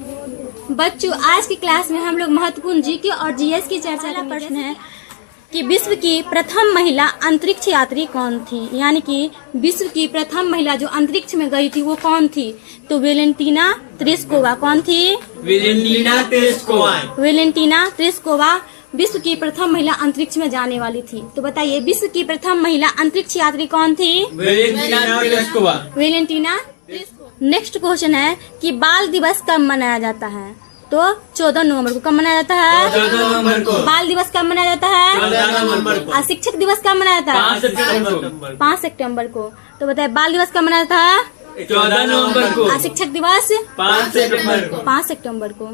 बच्चों, आज की क्लास में हम लोग महत्वपूर्ण जीके और जीएस की चर्चा का प्रश्न है कि विश्व की प्रथम महिला अंतरिक्ष यात्री कौन थी। यानी कि विश्व की प्रथम महिला जो अंतरिक्ष में गई थी वो कौन थी। तो वेलेंटीना तेरेस्कोवा कौन थी? वेलेंटीना तेरेस्कोवा विश्व की प्रथम महिला अंतरिक्ष में जाने वाली थी। तो बताइए, विश्व की प्रथम महिला अंतरिक्ष यात्री कौन थी? वेलेंटीना। नेक्स्ट क्वेश्चन है कि बाल दिवस कब मनाया जाता है। तो 14 नवंबर को। कब मनाया जाता है? 14 नवंबर को। बाल दिवस कब मनाया जाता है? 14 नवंबर को। और शिक्षक दिवस कब मनाया जाता है? 5 सितंबर को। तो बताइए, बाल दिवस कब मनाया जाता है? 14 नवंबर को। और शिक्षक दिवस 5 सितंबर को। 5 सितंबर को।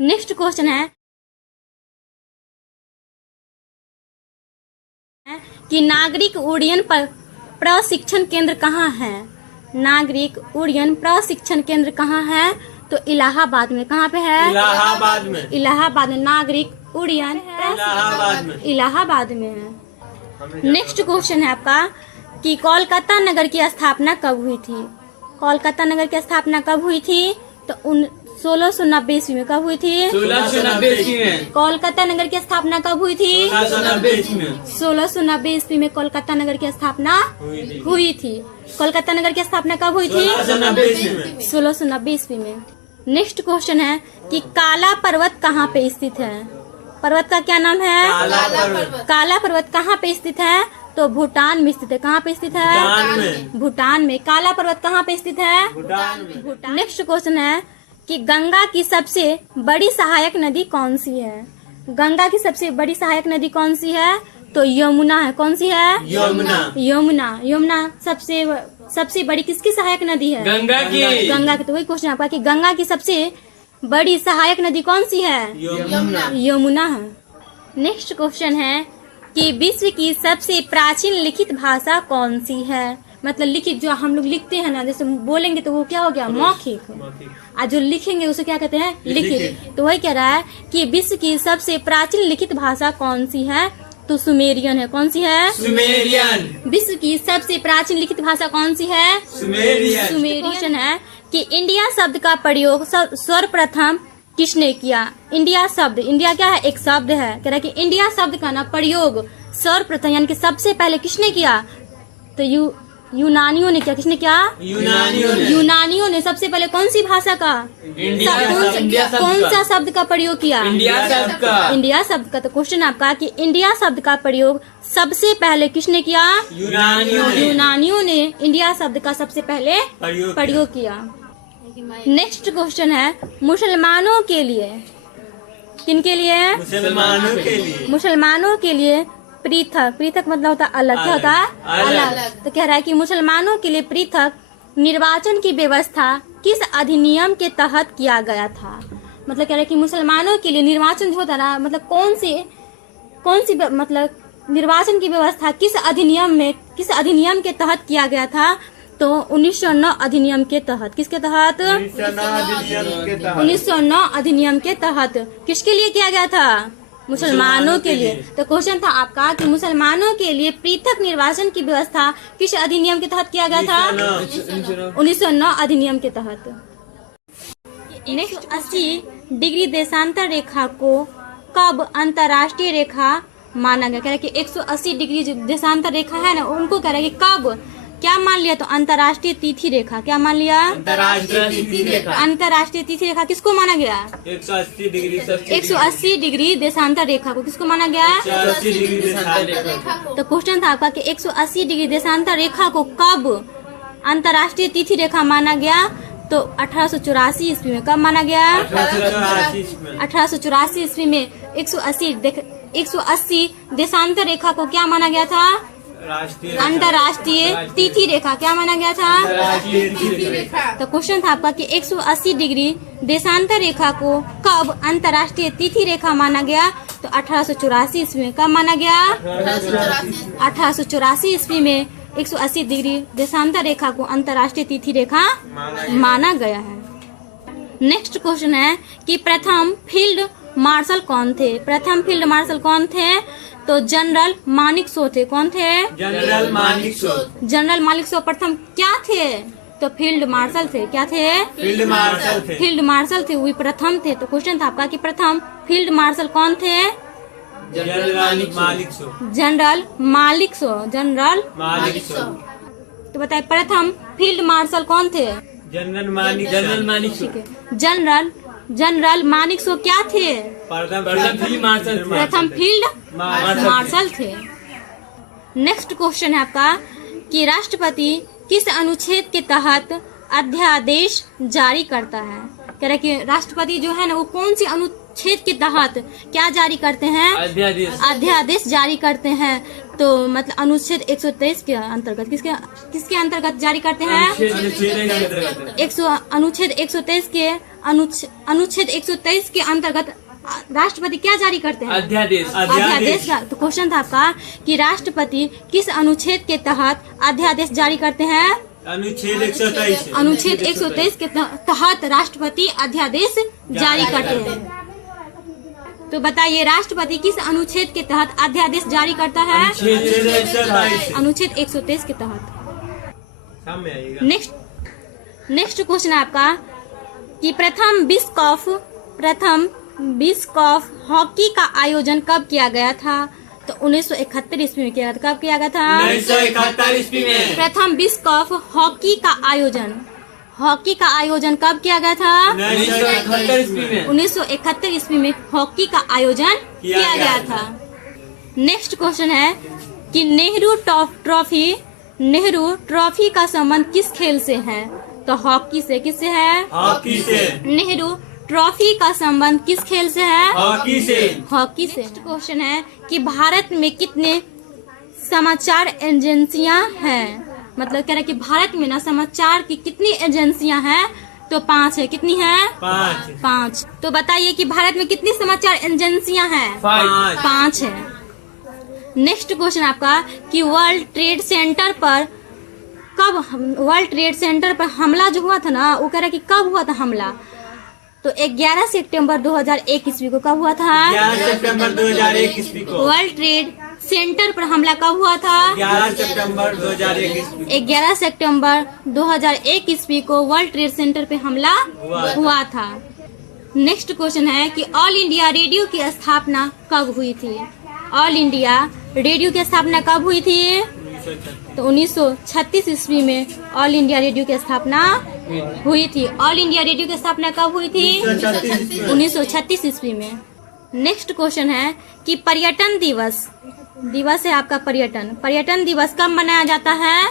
नेक्स्ट क्वेश्चन है कि नागरिक उड्डयन प्रशिक्षण केंद्र कहाँ है। नागरिक उड्डयन प्रशिक्षण केंद्र कहाँ है? तो इलाहाबाद में। कहाँ पे है? इलाहाबाद में। इलाहाबाद में नागरिक उड्डयन इलाहाबाद में है। नेक्स्ट क्वेश्चन है आपका कि कोलकाता नगर की स्थापना कब हुई थी। कोलकाता नगर की स्थापना कब हुई थी? तो 1690 ईस्वी में। कब हुई थी? 1690 ईस्वी में। कोलकाता नगर की स्थापना कब हुई थी? 1690 ईस्वी में। 1690 ईस्वी में कोलकाता नगर की स्थापना हुई थी। कोलकाता नगर की स्थापना कब हुई थी? 1690 ईस्वी में। नेक्स्ट क्वेश्चन है कि काला पर्वत कहाँ पे स्थित है। पर्वत का क्या नाम है? काला पर्वत कहाँ पे स्थित है? तो भूटान में स्थित है। कहाँ पे स्थित है? भूटान में। काला पर्वत कहाँ पे स्थित है? भूटान। नेक्स्ट क्वेश्चन है कि गंगा की सबसे बड़ी सहायक नदी कौन सी है। गंगा की सबसे बड़ी सहायक नदी कौन सी है? तो यमुना है। कौन सी है? यमुना। यमुना सबसे बड़ी किसकी सहायक नदी है? गंगा की। गंगा की। तो वही क्वेश्चन आपका कि गंगा की सबसे बड़ी सहायक नदी कौन सी है? यमुना है। नेक्स्ट क्वेश्चन है कि विश्व की सबसे प्राचीन लिखित भाषा कौन सी है। मतलब लिखित जो हम लोग लिखते हैं ना, जैसे बोलेंगे तो वो क्या हो गया? मौखिक। और जो लिखेंगे उसे क्या कहते हैं? लिखित। तो वही कह रहा है कि विश्व की सबसे प्राचीन लिखित भाषा कौन सी है। तो सुमेरियन है। कौन सी है? सुमेरियन। विश्व की सबसे प्राचीन लिखित भाषा कौन सी है? सुमेरियन। क्वेश्चन है कि इंडिया शब्द का प्रयोग सर्वप्रथम किसने किया। इंडिया शब्द, इंडिया क्या है? एक शब्द है। कह रहा है कि इंडिया शब्द का ना प्रयोग सर्वप्रथम यानी कि सबसे पहले किसने किया। तो यूनानियों ने किया। किसने किया? यूनानियों ने सबसे पहले कौन सी भाषा का कौन सा शब्द का प्रयोग किया? इंडिया शब्द का। तो क्वेश्चन आपका कि इंडिया शब्द का प्रयोग सबसे पहले किसने किया? यूनानियों ने इंडिया शब्द का सबसे पहले प्रयोग किया। नेक्स्ट क्वेश्चन है मुसलमानों के लिए। किनके लिए? मुसलमानों के लिए पृथक। पृथक मतलब होता अलग। क्या होता है? अलग। तो कह रहा है कि मुसलमानों के लिए पृथक निर्वाचन की व्यवस्था किस अधिनियम के तहत किया गया था। मतलब कह रहा है कि मुसलमानों के लिए निर्वाचन जो होता ना, मतलब कौन सी मतलब निर्वाचन की व्यवस्था किस अधिनियम के तहत किया गया था। तो 1909 अधिनियम के तहत। किसके तहत? 1909 अधिनियम के तहत। किसके लिए किया गया था? मुसलमानों के लिए। तो क्वेश्चन था आपका कि मुसलमानों के लिए पृथक निर्वाचन की व्यवस्था किस अधिनियम के तहत किया गया था? 1909 अधिनियम के तहत। नेक्स्ट 80 डिग्री देशांतर रेखा को कब अंतर्राष्ट्रीय रेखा माना गया। कह रहा है कि 180 डिग्री जो देशांतर रेखा है ना, उनको कह रहा है कि कब क्या मान लिया। तो अंतर्राष्ट्रीय तिथि रेखा। क्या मान लिया? अंतर्राष्ट्रीय तिथि रेखा किसको माना गया? 180 डिग्री देशांतर रेखा को किसको माना गया? तो क्वेश्चन था आपका कि 180 डिग्री देशांतर रेखा को कब अंतर्राष्ट्रीय तिथि रेखा माना गया। तो 1884 ईस्वी में। कब माना गया? 1884 ईस्वी में 180 देशांतर रेखा को क्या माना गया था? अंतर्राष्ट्रीय तिथि रेखा। क्या माना गया था? तो क्वेश्चन था आपका कि 180 डिग्री देशांतर रेखा को कब अंतर्राष्ट्रीय तिथि रेखा माना गया। तो 1884 ईस्वी में। कब माना गया? 1884 ईस्वी में 180 डिग्री देशांतर रेखा को अंतर्राष्ट्रीय तिथि रेखा माना गया है। नेक्स्ट क्वेश्चन है कि प्रथम फील्ड मार्शल कौन थे। प्रथम फील्ड मार्शल कौन थे। तो जनरल मानेकशॉ थे। कौन थे? जनरल मानेकशॉ। जनरल मानेकशॉ प्रथम क्या थे? तो फील्ड मार्शल थे। क्या थे? फील्ड मार्शल थे। फील्ड मार्शल थे, वही प्रथम थे। तो क्वेश्चन था आपका कि प्रथम फील्ड मार्शल कौन थे? जनरल मालिक शो। जनरल मालिक शो। जनरल मालिक शो। तो बताइए प्रथम फील्ड मार्शल कौन थे? जनरल मालिक शो। ठीक है। जनरल मानिक शो क्या थे? प्रथम फील्ड मार्शल थे। प्रथम फील्ड मार्शल मार्शल थे। नेक्स्ट क्वेश्चन है आपका कि राष्ट्रपति किस अनुच्छेद के तहत अध्यादेश जारी करता है? कह रहा है कि राष्ट्रपति जो है ना वो कौन सी अनुच्छेद के तहत क्या जारी करते हैं? अध्यादेश जारी करते हैं। तो मतलब अनुच्छेद 123 के अंतर्गत किसके अंतर्गत जारी करते हैं? अनुच्छेद 123 के अनुच्छेद 123 के अंतर्गत राष्ट्रपति क्या जारी करते हैं? अध्यादेश। तो क्वेश्चन था आपका कि राष्ट्रपति किस अनुच्छेद के तहत अध्यादेश जारी करते हैं? अनुच्छेद 123। अनुच्छेद 123 के तहत राष्ट्रपति अध्यादेश जारी करते हैं। तो बताइए राष्ट्रपति किस अनुच्छेद के तहत अध्यादेश जारी करता है? अनुच्छेद 123 के तहत। नेक्स्ट क्वेश्चन है आपका कि प्रथम विश्व कप हॉकी का आयोजन कब किया गया था? तो 1971 ईस्वी में किया गया था। कब किया गया था? 1971 ईस्वी में। प्रथम विश्व कप हॉकी का आयोजन कब किया गया था? 1971 ईस्वी में। 1971 ईस्वी में हॉकी का आयोजन किया गया था। नेक्स्ट क्वेश्चन है कि नेहरू ट्रॉफी का संबंध किस खेल से है? तो हॉकी से। किससे है? हॉकी से। नेहरू ट्रॉफी का संबंध किस खेल से है? हॉकी से। हॉकी से। नेक्स्ट क्वेश्चन है कि भारत में कितने समाचार एजेंसियां हैं? मतलब कह रहा है कि भारत में ना समाचार की कितनी एजेंसियां हैं? तो 5 है। कितनी है? 5। तो बताइए कि भारत में कितनी समाचार एजेंसियां हैं? 5 है। नेक्स्ट क्वेश्चन आपका कि वर्ल्ड ट्रेड सेंटर पर हमला जो हुआ था ना वो कह रहा है कि कब हुआ था हमला? तो 11 सितंबर 2001 ईस्वी को। कब हुआ था? 11 सितंबर 2001 ईस्वी को। वर्ल्ड ट्रेड सेंटर पर हमला कब हुआ था? 11 सितंबर 2001 ईस्वी। 11 सितंबर 2001 ईस्वी को वर्ल्ड ट्रेड सेंटर पे हमला हुआ था। नेक्स्ट क्वेश्चन है कि ऑल इंडिया रेडियो की स्थापना कब हुई थी? ऑल इंडिया रेडियो की स्थापना कब हुई थी? तो 1936 ईस्वी में ऑल इंडिया रेडियो की स्थापना हुई थी। ऑल इंडिया रेडियो की स्थापना कब हुई थी? 1936 ईस्वी में। नेक्स्ट क्वेश्चन है कि पर्यटन दिवस है आपका पर्यटन दिवस कब मनाया जाता है?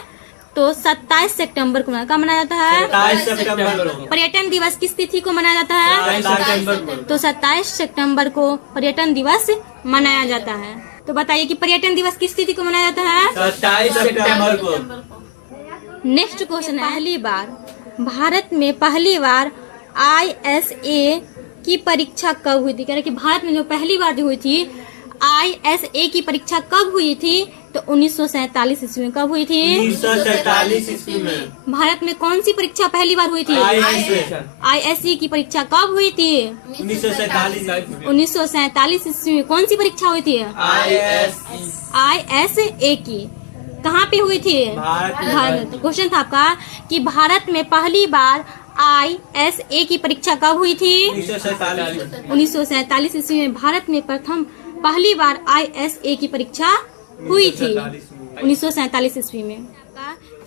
तो 27 सितंबर को। कब मनाया जाता है? 27 सितंबर को। पर्यटन दिवस किस तिथि को मनाया जाता है? 27 सितंबर को। तो 27 सितंबर को पर्यटन दिवस मनाया जाता है। तो बताइए कि पर्यटन दिवस किस तिथि को मनाया जाता है? 27 सितंबर को। नेक्स्ट क्वेश्चन है भारत में पहली बार ISA की परीक्षा कब हुई थी? कह रहे कि भारत में जो पहली बार जो हुई थी ISA की परीक्षा कब हुई थी? तो 1947 ईस्वी में। कब हुई थी? 1947 ईस्वी में। भारत में कौन सी परीक्षा पहली बार हुई थी? ISA की परीक्षा कब हुई थी? 1947 ईस्वी में। कौन सी परीक्षा हुई थी? ISA की। कहाँ पे हुई थी? भारत। क्वेश्चन था आपका कि भारत में पहली बार ISA की परीक्षा कब हुई थी? 1947 ईस्वी में भारत में पहली बार ISA की परीक्षा हुई थी 1947 ईस्वी में।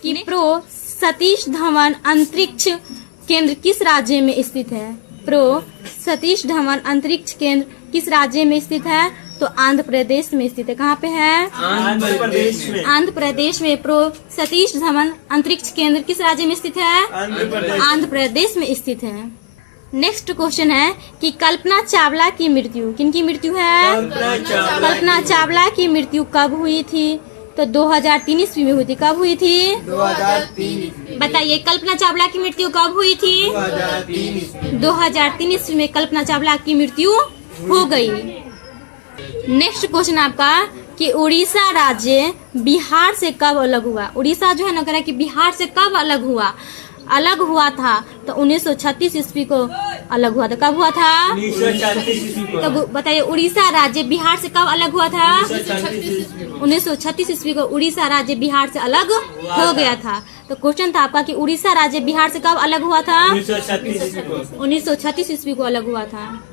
कि प्रो सतीश धवन अंतरिक्ष केंद्र किस राज्य में स्थित है? प्रो सतीश धवन अंतरिक्ष केंद्र किस राज्य में स्थित है? तो आंध्र प्रदेश में स्थित है। कहाँ पे है? आंध्र प्रदेश में प्रो सतीश धवन अंतरिक्ष केंद्र किस राज्य में स्थित है? आंध्र प्रदेश में स्थित है। नेक्स्ट क्वेश्चन है कि कल्पना चावला की मृत्यु किनकी मृत्यु है? कल्पना चावला की मृत्यु कब हुई थी? तो 2003 ईस्वी में हुई थी। कब हुई थी? 2003। बताइए कल्पना चावला की मृत्यु कब हुई थी? 2003 ईस्वी में कल्पना चावला की मृत्यु हो गई। नेक्स्ट क्वेश्चन आपका कि उड़ीसा राज्य बिहार से कब अलग हुआ? उड़ीसा जो है ना कि बिहार से कब अलग हुआ था? तो 1936 ईस्वी को अलग हुआ था। कब हुआ था? 1936 ईस्वी को। तो बताइए उड़ीसा राज्य बिहार से कब अलग हुआ था? 1936 ईस्वी को उड़ीसा राज्य बिहार से अलग हो गया था। तो क्वेश्चन था आपका कि उड़ीसा राज्य बिहार से कब अलग हुआ था? 1936 ईस्वी को। 1936 ईस्वी को अलग हुआ था।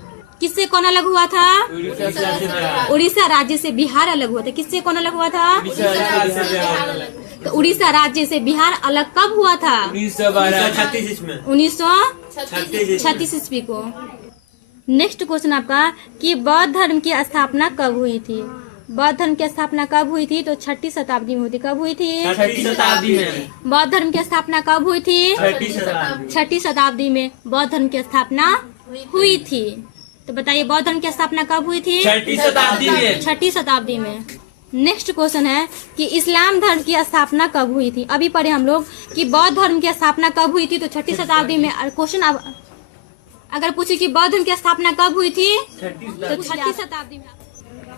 किससे कौन अलग हुआ था? उड़ीसा से बिहार। उड़ीसा राज्य से बिहार अलग हुआ था। किससे कौन अलग हुआ था? उड़ीसा राज्य से बिहार। तो उड़ीसा राज्य से बिहार अलग कब हुआ था? 1936 ईस्वी में। 1936 ईस्वी को। नेक्स्ट क्वेश्चन आपका कि बौद्ध धर्म की स्थापना कब हुई थी? बौद्ध धर्म की स्थापना कब हुई थी? तो 6ठी शताब्दी में हुई थी। कब हुई थी? 6ठी शताब्दी में। बौद्ध धर्म की स्थापना कब हुई थी? 6ठी शताब्दी। 6ठी शताब्दी में बौद्ध धर्म की स्थापना हुई थी। तो बताइए बौद्ध धर्म की स्थापना कब हुई थी? 6ठी शताब्दी में। 6ठी शताब्दी में। नेक्स्ट क्वेश्चन है कि इस्लाम धर्म की स्थापना कब हुई थी? अभी पढ़े हम लोग कि बौद्ध धर्म की स्थापना कब हुई थी, तो 6ठी शताब्दी में। और क्वेश्चन अब अगर पूछे कि बौद्ध धर्म की स्थापना कब हुई थी, तो 6ठी शताब्दी में।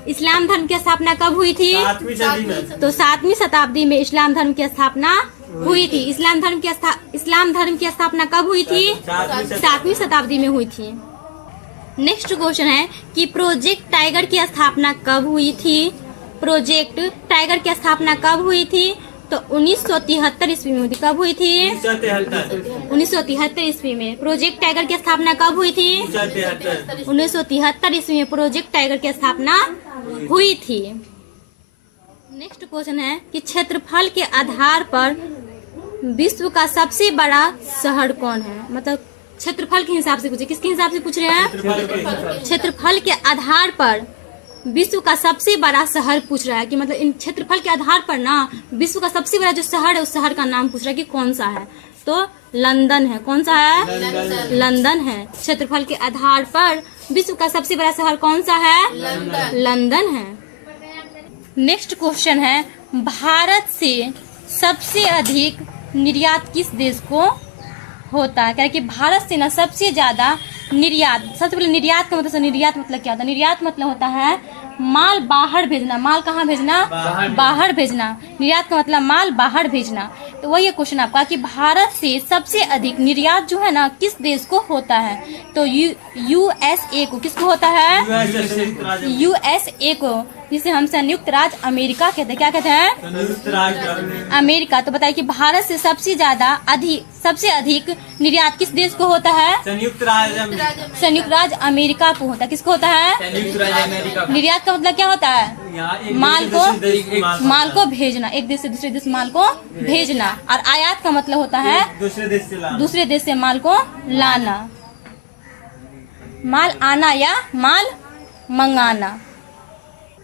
इस्लाम धर्म की स्थापना कब हुई थी? 7वीं सदी में। तो 7वीं शताब्दी में इस्लाम धर्म की स्थापना हुई थी। इस्लाम धर्म की स्थापना कब हुई थी? 7वीं शताब्दी में हुई थी। नेक्स्ट क्वेश्चन है कि प्रोजेक्ट टाइगर की स्थापना कब हुई थी? प्रोजेक्ट टाइगर की स्थापना कब हुई थी? तो 1973 ईस्वी में हुई थी। कब हुई थी? 1973 ईस्वी में। प्रोजेक्ट टाइगर की स्थापना कब हुई थी? 1973 ईस्वी में प्रोजेक्ट टाइगर की स्थापना हुई थी। नेक्स्ट क्वेश्चन है कि क्षेत्रफल के आधार पर विश्व का सबसे बड़ा शहर कौन है? मतलब क्षेत्रफल के हिसाब से पूछे। किसके हिसाब से पूछ रहे हैं? क्षेत्रफल के आधार पर विश्व का सबसे बड़ा शहर पूछ रहा है कि मतलब इन क्षेत्रफल के आधार पर ना विश्व का सबसे बड़ा जो शहर है उस शहर का नाम पूछ रहा है कि कौन सा है। तो लंदन है। कौन सा है? लंदन है। क्षेत्रफल के आधार पर विश्व का सबसे बड़ा शहर कौन सा है? लंदन है। नेक्स्ट क्वेश्चन है भारत से सबसे अधिक निर्यात किस देश को होता है? क्या कि भारत से ना सबसे ज्यादा निर्यात, सबसे पहले निर्यात का मतलब, निर्यात मतलब क्या होता है? निर्यात मतलब होता है माल बाहर भेजना। माल कहाँ भेजना? बाहर भेजना। निर्यात का मतलब माल बाहर भेजना। तो वही क्वेश्चन आपका कि भारत से सबसे अधिक निर्यात जो है ना किस देश को होता है? तो यूएसए को। किसको होता है? यूएसए को, जिसे हम संयुक्त राज्य अमेरिका कहते हैं। क्या कहते हैं? संयुक्त राज्य अमेरिका। तो बताइए कि भारत से सबसे अधिक निर्यात किस देश को होता है? संयुक्त राज्य अमेरिका को होता है। किसको होता है? संयुक्त राज्य अमेरिका। निर्यात का मतलब क्या होता है? माल को भेजना, एक देश से दूसरे देश माल को भेजना। और आयात का मतलब होता है दूसरे देश से माल को लाना, माल आना या माल मंगाना।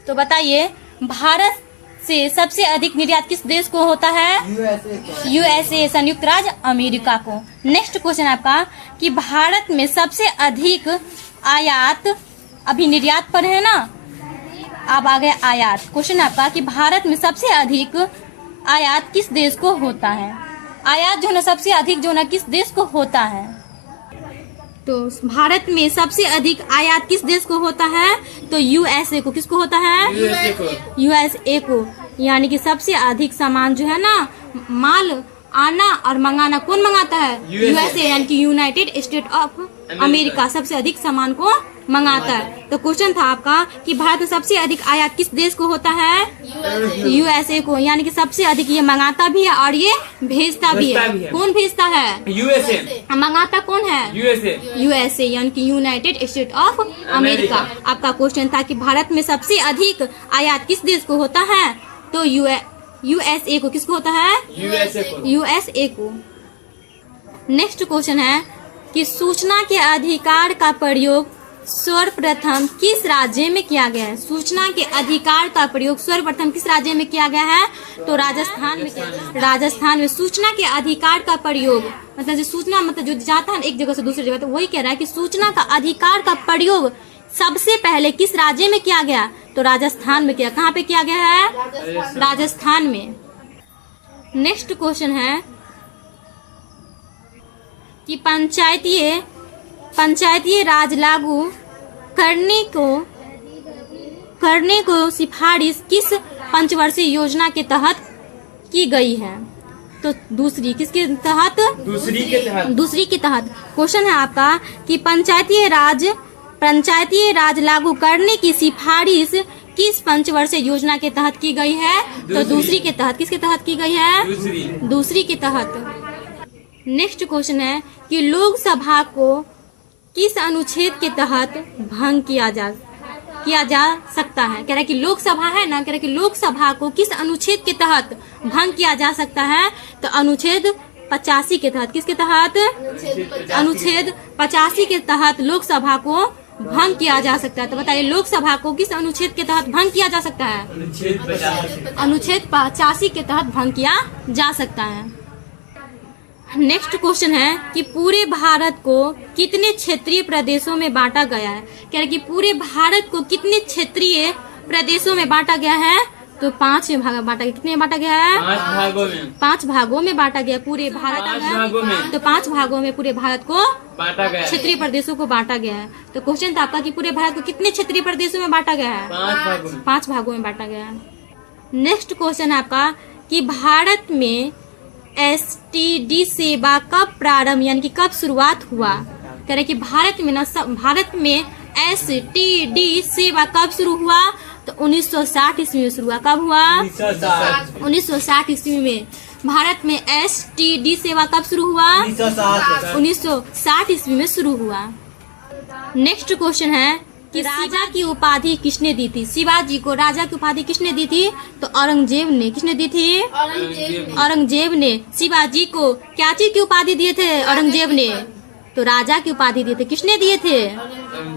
तो बताइए भारत से सबसे अधिक निर्यात किस देश को होता है? यूएसए, संयुक्त राज्य अमेरिका को। नेक्स्ट क्वेश्चन आपका कि भारत में सबसे अधिक आयात, अभी निर्यात पर है ना, अब आ गया आयात। क्वेश्चन आपका कि भारत में सबसे अधिक आयात किस देश को होता है? आयात जो है ना सबसे अधिक जो है ना किस देश को होता है? तो भारत में सबसे अधिक आयात किस देश को होता है? तो यूएसए को। किसको होता है? यूएसए को। यानी कि सबसे अधिक सामान जो है ना माल आना और मंगाना कौन मंगाता है? यूएसए, यानी कि यूनाइटेड स्टेट ऑफ अमेरिका सबसे अधिक सामान को मंगाता है। तो क्वेश्चन था आपका कि भारत में सबसे अधिक आयात किस देश को होता है? यूएसए को। यानी कि सबसे अधिक ये मंगाता भी है और ये भेजता भी है। कौन भेजता है? यूएसए। मंगाता कौन है? यूएसए, यानी कि यूनाइटेड स्टेट ऑफ अमेरिका। आपका क्वेश्चन था कि भारत में सबसे अधिक आयात किस देश को होता है? तो यूएसए को। किसको होता है? यूएसए को। नेक्स्ट क्वेश्चन है कि सूचना के अधिकार का प्रयोग सर्वप्रथम किस राज्य में किया गया है? सूचना के अधिकार का प्रयोग सर्वप्रथम किस राज्य में किया गया है? तो राजस्थान में किया गया। राजस्थान में सूचना के अधिकार का प्रयोग मतलब जो सूचना मतलब जो जाता है एक जगह से दूसरी जगह, तो वही कह रहा है कि सूचना का अधिकार का प्रयोग सबसे पहले किस राज्य में किया गया? तो राजस्थान में किया। कहाँ पे किया गया है? राजस्थान में। नेक्स्ट क्वेश्चन है कि पंचायती राज लागू करने को सिफारिश किस पंचवर्षीय योजना के तहत की गई है? तो दूसरी किसके तहत? दूसरी के तहत। दूसरी के तहत। क्वेश्चन है आपका कि पंचायती राज लागू करने की सिफारिश किस पंचवर्षीय योजना के तहत की गई है? तो दूसरी के तहत। किसके तहत की गई है? दूसरी के तहत। नेक्स्ट क्वेश्चन है कि लोकसभा को किस अनुच्छेद के तहत भंग किया जा सकता है? कह रहा है कि लोकसभा है ना, कह रहा है कि लोकसभा को किस अनुच्छेद के तहत भंग किया जा सकता है? तो अनुच्छेद 85 के तहत। किसके तहत? अनुच्छेद 85 के तहत लोकसभा को भंग किया जा सकता है। तो बताइए लोकसभा को किस अनुच्छेद के तहत भंग किया जा सकता है? अनुच्छेद 85 के तहत भंग किया जा सकता है। नेक्स्ट क्वेश्चन है कि पूरे भारत को कितने क्षेत्रीय प्रदेशों में बांटा गया है? कह रहे कि पूरे भारत को कितने क्षेत्रीय प्रदेशों में बांटा गया है? तो 5 भाग बांटा गया। कितने बांटा गया है? 5 भागों में। 5 भागों में बांटा गया पूरे भारत। 5 भागों में। तो 5 भागों में पूरे भारत को बांटा गया है। क्षेत्रीय प्रदेशों को बांटा गया है। तो क्वेश्चन था आपका कि पूरे भारत को कितने क्षेत्रीय प्रदेशों में बांटा गया है? 5 भागों में। 5 भागों में बांटा गया है। नेक्स्ट क्वेश्चन है आपका कि भारत में STD सेवा कब प्रारंभ यानी कि कब शुरुआत हुआ? कह रहे कि भारत में STD सेवा कब शुरू हुआ? तो 1960 ईस्वी में शुरू हुआ। कब हुआ? 1960 ईस्वी में भारत में STD सेवा कब शुरू हुआ? 1960 ईस्वी में शुरू हुआ। नेक्स्ट क्वेश्चन है कि राजा की उपाधि किसने दी थी? शिवाजी को राजा की उपाधि किसने दी थी? तो औरंगजेब ने। किसने दी थी? औरंगजेब ने। शिवाजी को क्या चीज की उपाधि दिए थे? औरंगजेब ने। तो राजा की उपाधि दिए थे। किसने दिए थे?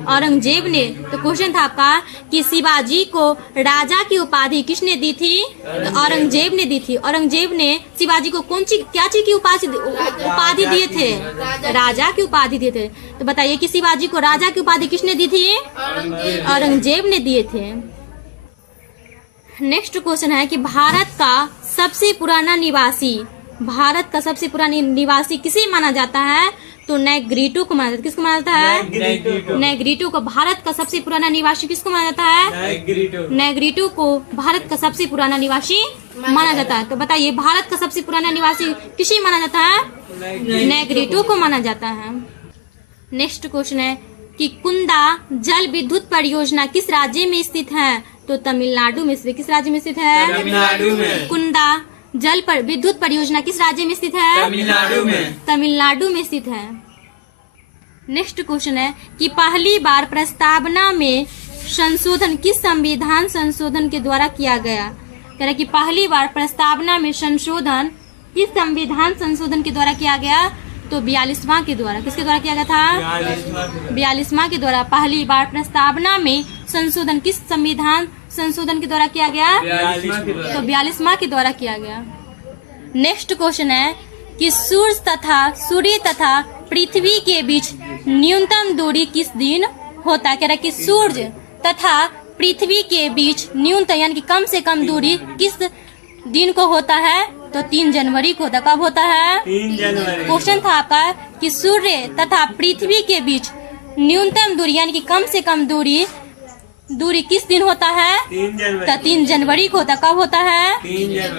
औरंगजेब ने। तो क्वेश्चन था आपका कि शिवाजी को राजा की उपाधि किसने दी थी? तो औरंगजेब ने दी थी। औरंगजेब ने शिवाजी को क्या चीज की उपाधि दिए थे? राजा की उपाधि दिए थे। तो बताइए कि शिवाजी को राजा की उपाधि किसने दी थी? औरंगजेब ने दिए थे। नेक्स्ट क्वेश्चन है कि भारत का सबसे पुराना निवासी किसे माना जाता है? तो नेग्रिटो को माना जाता है। किसको माना जाता है? नेग्रिटो को। भारत का सबसे पुराना निवासी किसको माना जाता है? नेग्रिटो को भारत का सबसे पुराना निवासी माना जाता है। तो बताइए भारत का सबसे पुराना निवासी किसे माना जाता है? नेग्रिटो को माना जाता है। नेक्स्ट क्वेश्चन है कि कुंदा जल विद्युत परियोजना किस राज्य में स्थित है? तो तमिलनाडु में स्थित। किस राज्य में स्थित है? तमिलनाडु में। कुंदा विद्युत परियोजना किस राज्य में स्थित है? तमिलनाडु में स्थित है। नेक्स्ट क्वेश्चन है कि पहली बार प्रस्तावना में संशोधन किस संविधान संशोधन के द्वारा किया गया? कह रहा है कि पहली बार प्रस्तावना में संशोधन किस संविधान संशोधन के द्वारा किया गया? तो 42वां के द्वारा। किसके द्वारा किया गया था? 42वां के द्वारा पहली बार प्रस्तावना में संशोधन किस संविधान संशोधन के द्वारा किया गया? तो 42वां के द्वारा किया गया। नेक्स्ट क्वेश्चन है कि सूर्य तथा पृथ्वी के बीच न्यूनतम दूरी किस दिन होता है? कह रहा है कि सूर्य तथा पृथ्वी के बीच न्यूनतम यानी कि कम से कम दूरी किस दिन को होता है? तो 3 जनवरी को होता। कब होता है? 3 जनवरी। क्वेश्चन था आपका कि सूर्य तथा पृथ्वी के बीच न्यूनतम दूरी यानी कि कम से कम दूरी किस दिन होता है? 3 जनवरी। तो 3 जनवरी को होता। कब होता है?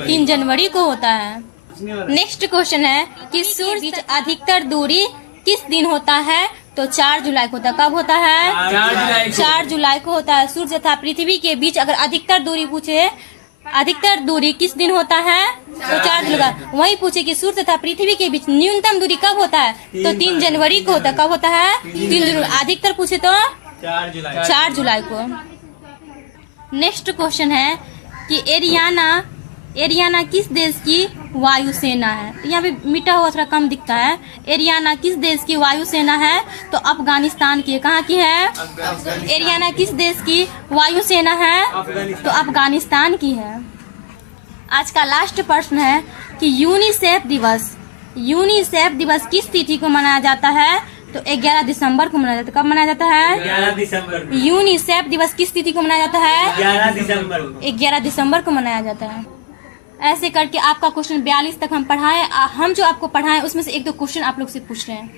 3 जनवरी को होता है। नेक्स्ट क्वेश्चन है कि सूर्य के बीच अधिकतर दूरी किस दिन होता है? तो 4 जुलाई को होता। कब होता है? 4 जुलाई को होता है। सूर्य तथा पृथ्वी के बीच अगर अधिकतर दूरी पूछे, अधिकतर दूरी किस दिन होता है? तो 4 जुलाई। वही पूछे कि सूर्य तथा पृथ्वी के बीच न्यूनतम दूरी कब होता है? तो 3 जनवरी को होता। कब होता है? 3 जनवरी। अधिकतर पूछे तो 4 जुलाई को। नेक्स्ट क्वेश्चन है कि एरियाना किस देश की वायुसेना है? यहाँ पे मिटा हुआ थोड़ा कम दिखता है। एरियाना किस देश की वायुसेना है? तो अफगानिस्तान की। कहाँ की है? एरियाना किस देश की वायुसेना है? तो अफगानिस्तान की है। आज का लास्ट प्रश्न है कि यूनिसेफ दिवस किस तिथि को मनाया जाता है? तो 11 दिसंबर को मनाया जाता है। कब मनाया जाता है? 11 दिसंबर। यूनिसेफ दिवस किस तिथि को मनाया जाता है? 11 दिसंबर। 11 दिसंबर को मनाया जाता है। ऐसे करके आपका क्वेश्चन 42 तक हम पढ़ाए। हम जो आपको पढ़ाए उसमें से 1-2 क्वेश्चन आप लोग से पूछ रहे हैं।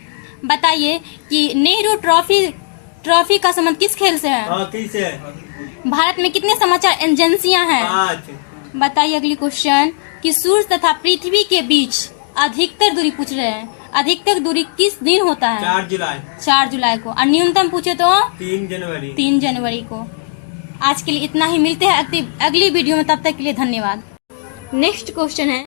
बताइए कि नेहरू ट्रॉफी का संबंध किस खेल से है? हॉकी से। भारत में कितने समाचार एजेंसियां हैं? 5। बताइए अगली क्वेश्चन कि सूर्य तथा पृथ्वी के बीच अधिकतर दूरी पूछ रहे हैं, अधिकतर दूरी किस दिन होता है? 4 जुलाई 4 जुलाई को। और न्यूनतम पूछे तो 3 जनवरी 3 जनवरी को। आज के लिए इतना ही, मिलते हैं अगली वीडियो में, तब तक के लिए धन्यवाद। नेक्स्ट क्वेश्चन है